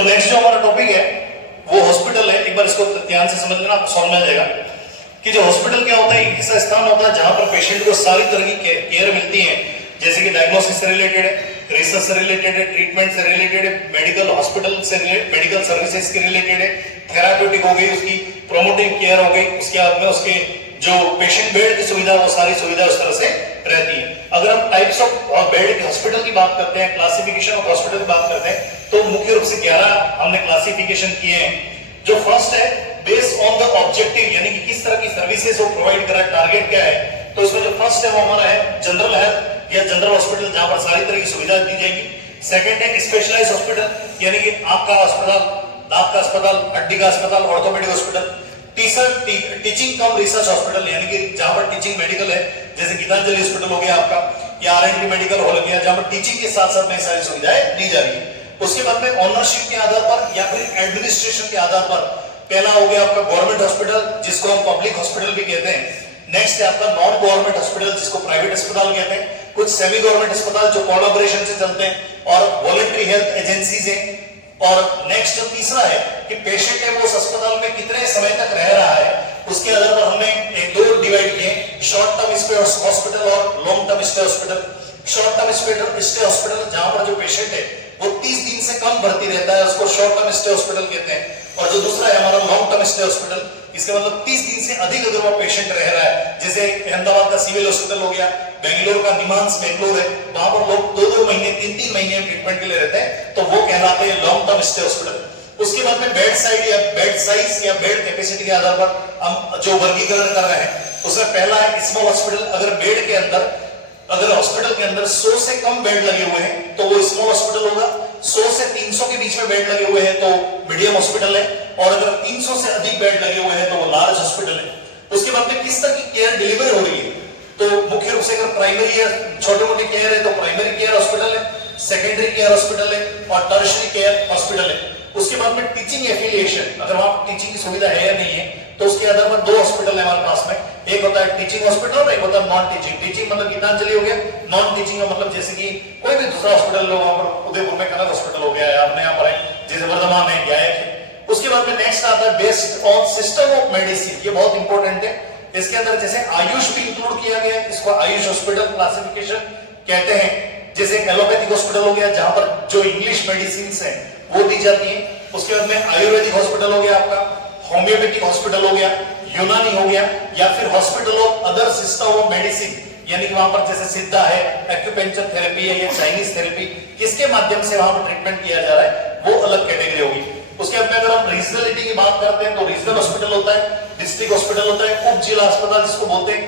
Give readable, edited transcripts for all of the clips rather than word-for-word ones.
तो नेक्स्ट जो हमारा टॉपिक है वो हॉस्पिटल है। एक बार इसको ध्यान से समझ लेना, आपको समझ में आ जाएगा कि जो हॉस्पिटल क्या होता है, एक ऐसा स्थान होता है जहां पर पेशेंट को सारी तरह की केयर मिलती है, जैसे कि डायग्नोसिस से रिलेटेड है, रिसर्च से रिलेटेड है, ट्रीटमेंट से रिलेटेड है, मेडिकल हॉस्पिटल से मेडिकल सर्विसेज के रिलेटेड है, थेराप्यूटिक हो गई, उसकी प्रोमोटिव केयर हो गई, उसके बाद में उसके जो पेशेंट बेड की सुविधा, वो सारी सुविधा उस तरह से रहती है। अगर हम टाइप्स ऑफ बेड हॉस्पिटल की बात करते हैं, क्लासिफिकेशन ऑफ हॉस्पिटल की बात करते हैं, तो मुख्य रूप से 11 हमने क्लासिफिकेशन किए हैं। जो फर्स्ट है बेस्ड ऑन द ऑब्जेक्टिव, यानी कि किस तरह की सर्विसेज वो प्रोवाइड कर रहा है, टारगेट क्या है, तो इसमें जो फर्स्ट है वो हमारा है जनरल हेल्थ या जनरल हॉस्पिटल, जहां पर सारी तरह की सुविधा दी जाएगी। सेकंड है स्पेशलाइज्ड हॉस्पिटल, यानी कि आंख का अस्पताल, दांत का अस्पताल, हड्डी का अस्पताल, ऑर्थोपेडिक हॉस्पिटल। तीसरा टीचिंग कम रिसर्च हॉस्पिटल, यानी कि जहां पर टीचिंग मेडिकल है, जैसे गीतांजलि हॉस्पिटल हो गया आपका, या R&D मेडिकल हॉल हो गया, जहां पर टीचिंग के साथ साथ में सारी सुविधाएं दी जा रही है। उसके बाद में ओनरशिप के आधार पर या फिर एडमिनिस्ट्रेशन के आधार पर, पहला हो गया आपका गवर्नमेंट हॉस्पिटल, जिसको हम पब्लिक हॉस्पिटल भी कहते हैं। नेक्स्ट है आपका नॉन गवर्नमेंट हॉस्पिटल, जिसको प्राइवेट अस्पताल कहते हैं। कुछ सेमी गवर्नमेंट अस्पताल जो कोलैबोरेशन से चलते हैं, और वॉलंटरी हेल्थ एजेंसीज हैं। और नेक्स्ट जो तीसरा है कि पेशेंट है वो उस अस्पताल में कितने समय तक रह रहा है, उसके आधार पर हमने एक दो डिवाइड किए, शॉर्ट टर्म स्टे हॉस्पिटल और long term stay hospital. Short term stay hospital जहां पर जो पेशेंट है वो 30 दिन से कम भर्ती रहता है, उसको शॉर्ट टर्म स्टे हॉस्पिटल कहते हैं। और जो दूसरा है हमारा लॉन्ग टर्म स्टे हॉस्पिटल, इसका मतलब 30 दिन से अधिक अगर वो पेशेंट रह रहा है, जैसे अहमदाबाद का सिविल हॉस्पिटल हो गया, बेंगलोर का निमांस बेंगलोर है, वहां पर लोग 2-2 महीने 3-3 महीने ट्रीटमेंट के लिए रहते हैं, तो वो कहलाते हैं लॉन्ग टर्म स्टे हॉस्पिटल। उसके बाद में बेड साइड या बेड साइज या बेड कैपेसिटी के आधार पर हम जो वर्गीकरण कर रहे हैं, उसमें पहला है स्मॉल हॉस्पिटल। अगर बेड के अंदर, अगर हॉस्पिटल के अंदर 100 से कम बेड लगे हुए हैं तो वो स्मॉल हॉस्पिटल होगा। 100 से 300 के बीच में बेड लगे हुए हैं तो मीडियम हॉस्पिटल है, और अगर 300 से अधिक बेड लगे हुए हैं तो वो लार्ज हॉस्पिटल है। उसके बाद में किस तरह की केयर डिलीवर हो रही है, तो मुख्य रूप से अगर प्राइमरी या छोटे मोटे केयर है तो प्राइमरी केयर हॉस्पिटल है, सेकेंडरी केयर हॉस्पिटल है, और टर्शियरी केयर हॉस्पिटल है। उसके बाद में टीचिंग एफिलिएशन, अगर वहां टीचिंग की सुविधा है या नहीं है, तो उसके आधार पर 2 हॉस्पिटल है हमारे पास में, एक होता है टीचिंग हॉस्पिटल और एक होता है नॉन टीचिंग। टीचिंग मतलब गीतांजलि हो गया, नॉन टीचिंग का मतलब जैसे कि कोई भी दूसरा हॉस्पिटल लो, वहां पर उदयपुर में कनक हॉस्पिटल हो गया है, आपने यहाँ पर है, जैसे वर्धमान में गायक है। उसके बाद में नेक्स्ट आता है based on system of medicine, ये बहुत इंपॉर्टेंट है। इसके अंदर जैसे आयुष भी इंक्लूड किया गया है, इसको आयुष हॉस्पिटल क्लासिफिकेशन कहते हैं। जैसे एलोपैथिक हॉस्पिटल हो गया, जहां पर जो इंग्लिश मेडिसिन है वो दी जाती है। उसके बाद में आयुर्वेदिक हॉस्पिटल हो गया आपका, होम्योपैथिक हॉस्पिटल हो गया, यूनानी हो गया, या फिर hospital of other system of medicine, यानी कि वहां पर जैसे सिद्धा है, एक्यूपेंचर थेरेपी है, या चाइनीज थेरेपी, किसके माध्यम से वहां पर ट्रीटमेंट किया जा रहा है, वो अलग कैटेगरी होगी। उसके बाद में अगर हम रीजनलिटी की बात करते हैं तो रीजनल हॉस्पिटल होता है, डिस्ट्रिक्ट हॉस्पिटल होता है, उप जिला अस्पताल जिसको बोलते हैं,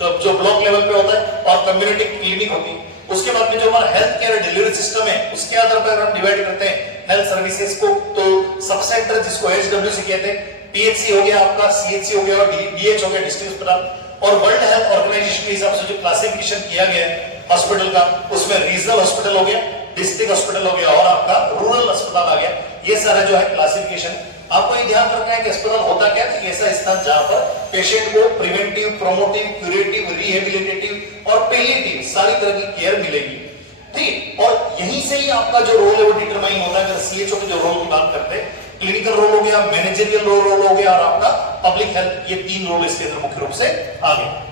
तो जो ब्लॉक लेवल पे होता है, और कम्युनिटी क्लिनिक होती है। उसके बाद में जो हमारा हेल्थ केयर डिलीवरी सिस्टम है, उसके आधार पर हम डिवाइड करते हैं हेल्थ सर्विसेज को, तो सब सेंटर जिसको HWC कहते हैं, PHC हो गया आपका, CHC हो गया, और DH हो गया डिस्ट्रिक्ट अस्पताल। और वर्ल्ड हेल्थ ऑर्गेनाइजेशन के हिसाब से जो क्लासिफिकेशन किया गया है हॉस्पिटल का, उसमें रीजनल हॉस्पिटल हो गया, डिस्ट्रिक्ट हॉस्पिटल हो गया, और आपका रूरल अस्पताल आ गया। ये सारा जो है क्लासिफिकेशन। आपको ये ध्यान रखना है कि अस्पताल होता क्या है, ऐसा स्थान जहां पर पेशेंट को प्रिवेंटिव, प्रोमोटिव, क्यूरेटिव, रिहेबिलिटेटिव और पैलिएटिव सारी तरह की केयर मिलेगी, ठीक। और यहीं से ही आपका जो रोल है वो डिटरमाइन होता है। अगर CHO के जो रोल की बात करते हैं, क्लिनिकल रोल हो गया, मैनेजरियल रोल हो गया, और आपका पब्लिक हेल्थ, ये 3 रोल इसके अंदर मुख्य रूप से आ गए।